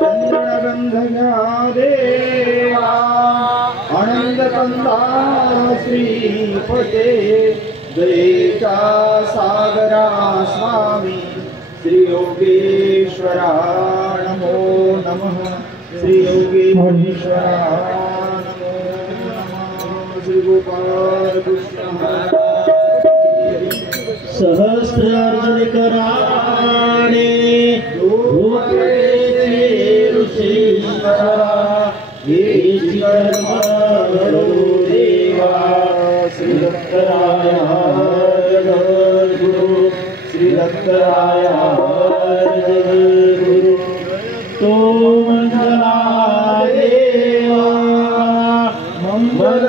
चंद्रगंधया देवा आनंदकंदा श्रीपते दयेचा सागरा स्वामी श्री योगेश्वरा नमो नमः श्री योगेश्वरा नमो नमः श्री गोपाल कृष्ण सहस्रार्जन कराणे ऋषीश्वरा हेची कर्म देवा श्री दत्तराय जगद्गुरु श्री दत्तराय जगद्गुरु तो मंगला देवा मंगल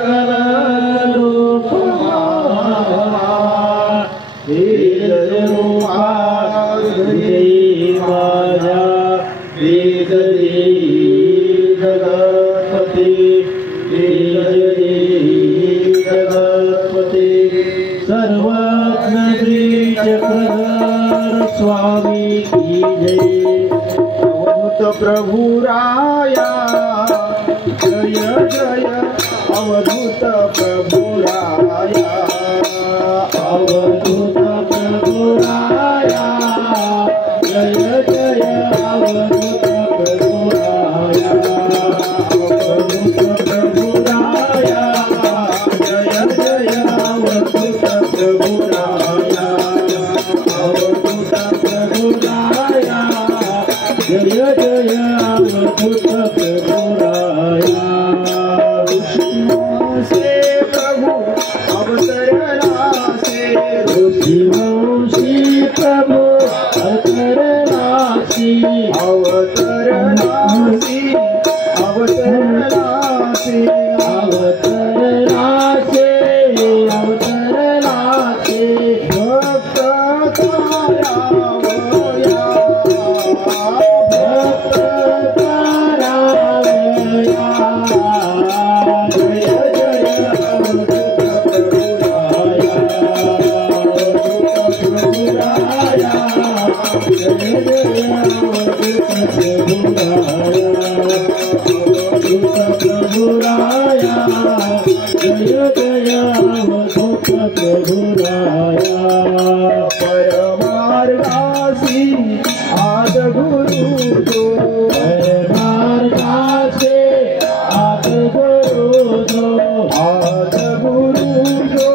स्वामी की जय। अवधूत प्रभु राया जय जय अवधूत प्रभु राया अवधूत प्रभु राया जय जय अवधूत प्रभु राया अवधूत प्रभु राया जय जय अवधूत प्रभु राया अवधूत प्रभु राया जय जय अवधूत प्रभु राया विष्णु से प्रभु अवतरणा से ऋषिवंशी प्रभु अवतरणासी अवतरणासी अवतरणासी अवतरणासे अवतरणासे भक्त तारावया भक्त तारावया जय जय अवधूत प्रभु राया अवधूत प्रभु राया जय जय अवधूत प्रभु राया अवधूत प्रभु राया जय जय अवधूत प्रभु राया परमार्गासी आद गुरु जो परमार्गासे आद गुरु जो आद गुरु जो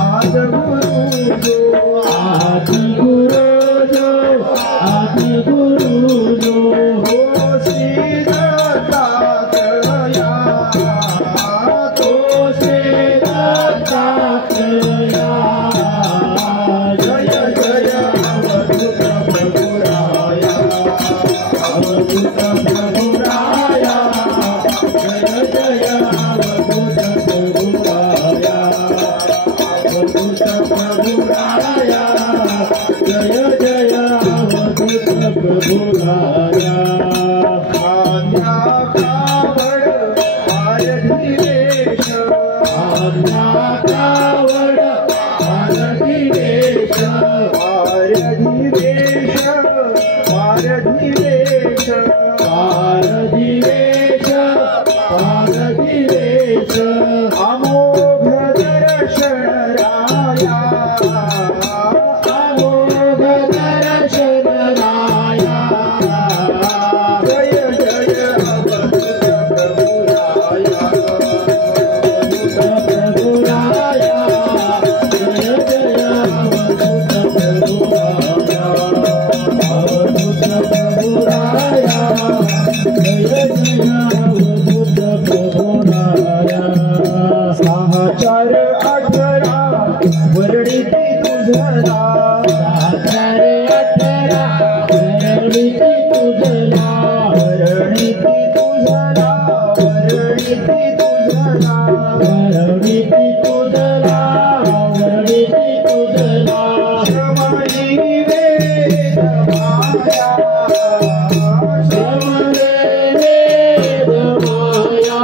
आद गुरु जो आद गुरु जो आद गुरु जो हो श्री दत्तात्रेया तो से दत्तात्रेया जय जय अवधूत प्रभु राया अवधूत प्रभु राया जय जय अवधूत प्रभु राया अवधूत प्रभु राया जय जय अवधूत प्रभु राया आज्ञा कावड आरधिवेश आज्ञा कावड आरधिवेश आरधिवेश आरधिवेश पारधिवेश पारधिवेश अमोघ दर्शन राया अमोघ दर्शन राया जय जय अवधूत प्रभु राया अवधूत प्रभु राया जय जय अवधूत प्रभु राया अवधूत प्रभु राया जय जय अवधूत प्रभु राया साहचर 18 वरडीती तुझला साहचर 18 वरडीती तुझला वरणीती तुझला वरणीती तुझला वरडीती तुझला वरडीती तुझला श्रमणी वेद माया श्रमणे वेद माया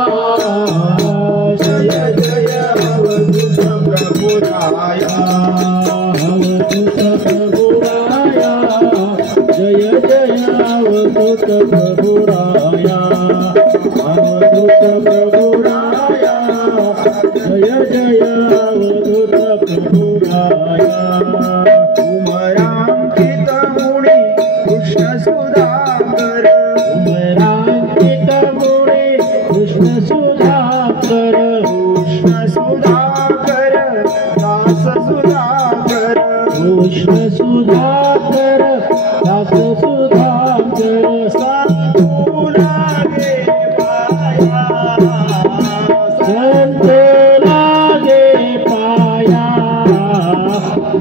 जय जय अवधूत प्रभु राया अवधूत प्रभु राया जय जय अवधूत प्रभु राया अवधूत प्रभु राया जय जय अवधूत प्रभु राया उमरांकित मुनी कृष्ण सुधाकर उमरांकित मुनी कृष्ण सुधाकर कृष्ण सुधाकर दास सुधाकर कृष्ण सुधाकर दास सुधाकर संतू लागे पाया संत लागे पाया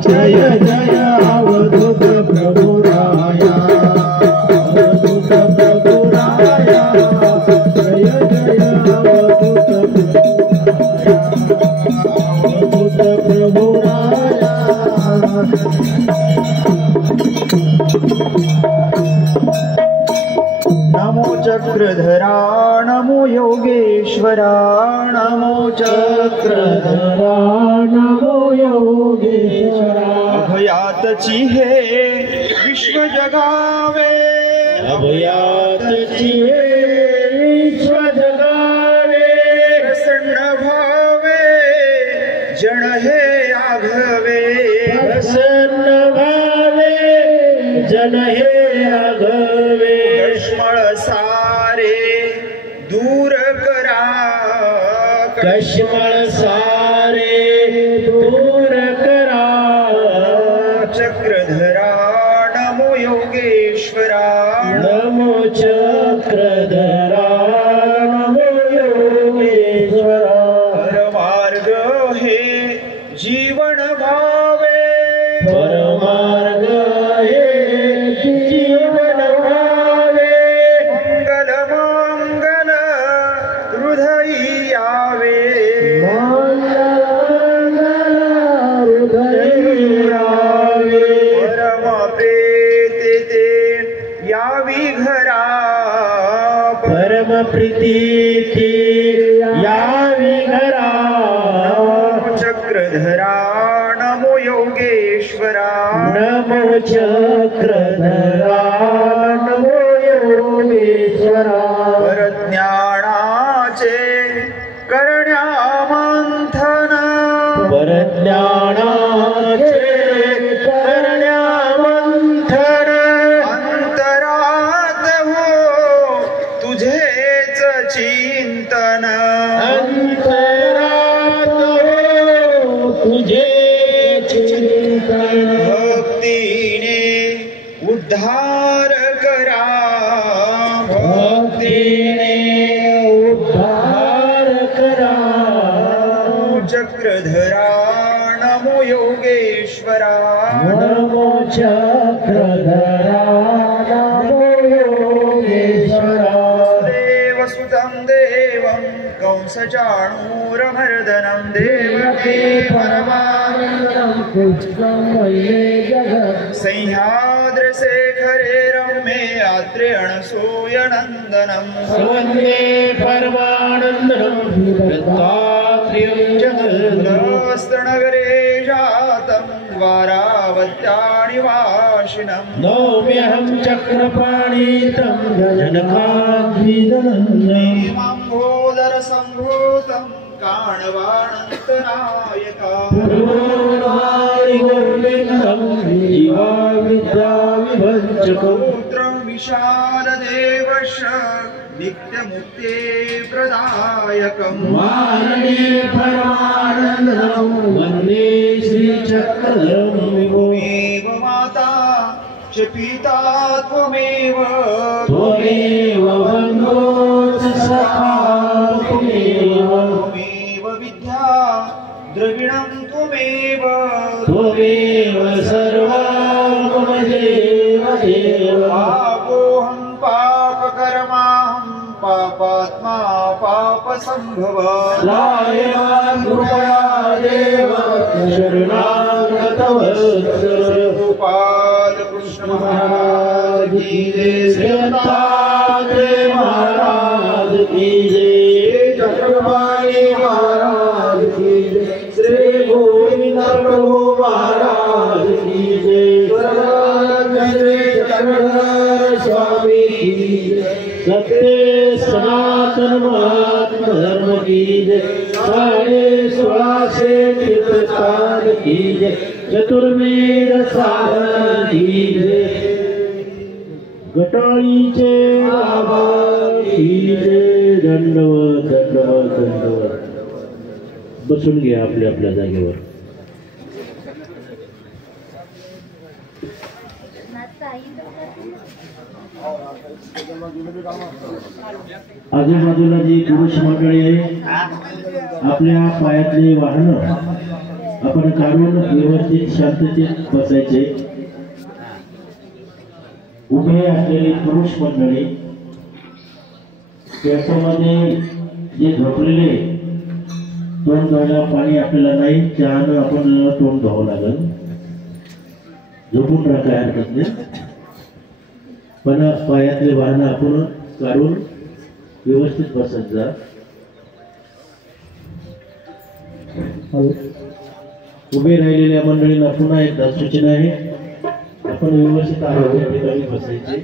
जय जय अवधूत प्रभु राया अवधूत प्रभु राया जय जय अवधूत प्रभु राया नमो चक्रधरा नमो योगेश्वरा नमो चक्रधरा नमो योगेश्वरा अभयातची हे विश्व जगावे अभयातची विश्व जगावे प्रसन्न भावे जन हे आघवे प्रसन्न भावे जन हे आघवे कश्मळ सारे दूर करा कश्मळ सारे दूर करा चक्रधरा नमो योगेश्वरा नमो चक्रधरा नमो योगेश्वरा परमार्ग हे जीवन भावे परमार्ग हे जीवन भावे मंगल मंगल हृदयी यावे हृदयावे परम प्रीती ते यावी घरा परम प्रीती यावी घरा चक्रधरा नमो योगेश्वरा नमो चक्रधरा नमो योगेश्वरा परज्ञानाचे करण्यामंथन परज्ञानाचे करण्यामंथन अंतरात हो तुझेच चिंतन अंतरात हो तुझे चिंतन भक्तीने उद्धार करा भक्तीने उद्धार करा चक्रधरा नमो योगेश्वरा नमो चक्रधरा नमो योगेश्वरा देवसुतं देवं कंसचाणूरमर्दनं देवकी परमानन्दं कृष्णं वन्दे जगत् सह्याद्रशेखरे रम्ये आत्रेयणसूयनन्दनं वन्दे परमानन्दं दत्तात्रेयं जगद्गुरुं नगरे जातं द्वारावत्यानि वासिनं नौम्यहं चक्रपाणितं जनकाद्रिदनन्दनं हेमाम्भोदरसम्भूतं काणवानन्तनायका गुरुर्वारि गोविन्दं जीवा विद्याविभञ्जकम् पुत्रं विशालदेवस्य नित्यमुक्ते प्रदायकम् मानने परमानन्दं वन्दे श्रीचक्रधरं विभो त्वमेव माता च पिता त्वमेव त्वमेव बन्धुश्च सखा त्वमेव त्वमेव विद्या द्रविणं त्वमेव त्वमेव सर्वं मम देव देव पापोऽहं पापकर्माहं पापात्मा पापसम्भव राय कृपया देव शरणागतवत्सल गोपाल कृष्ण महाराज की जय श्री दत्तात्रेय महाराज की जय चक्रपाणि महाराज की जय श्री गोविंद प्रभु महाराज की जय स्वामी की जय, सत्य सनातन महात्मा धर्म की जय, 16.5 तीर्थस्थान की जय, चतुर्वेद साधना की जय, गटाळीचे बाबा की जय. दंडवत दंडवत दंडवत. बसून घ्या आपल्या आपल्या जागेवर. आजूबाजूला जी पुरुष मंडळी आहे आपल्या पायातले वाहन आपण काढून व्यवस्थित शांततेत बसायचे. उभे असलेली पुरुष मंडळी त्याच्यामध्ये जे झोपलेले तोंड धुवायला पाणी आपल्याला नाही, चहानं आपण तोंड धुवावं लागेल. झोपून राहा, हरकत नाही, पण पायातले वाहन आपण काढून व्यवस्थित बसत जा. उभे राहिलेल्या मंडळींना पुन्हा एकदा सूचना आहे, आपण व्यवस्थित आरोग्य ठिकाणी बसायचे.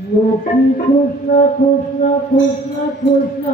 कृष्ण कृष्ण कृष्ण कृष्ण